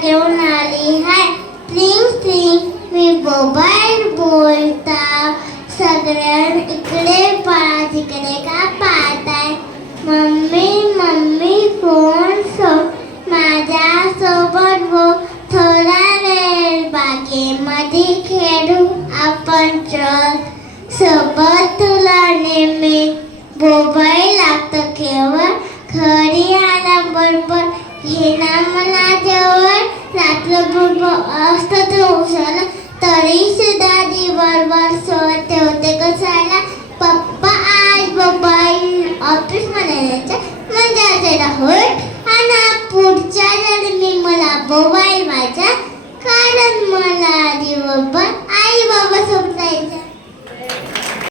घेऊन आली हाय. String string मी mobile बोलता, सगळ्या इकडे पळा तिकडे का पाहताय. मम्मी मम्मी फोन सोड माझ्या सोबत हो, थोडा वेळ बागेमध्ये खेळू आपण चल. सोबत तुला नेहमी मोबाईल लागतो केवळ, घरी आला बरोबर घेणार मला जवळ. रात्रभर असतो तो उशाला, तरी सुद्धा दिवसभर सोबत ठेवते कसायला. पप्पा आज मोबाईल ऑफिस मध्ये न्यायचा म्हणजे होय, आणि पुढच्या जन्मी मला मोबाईल माझा, कारण मला दिवसभर आई बाबा सोबत जायचं.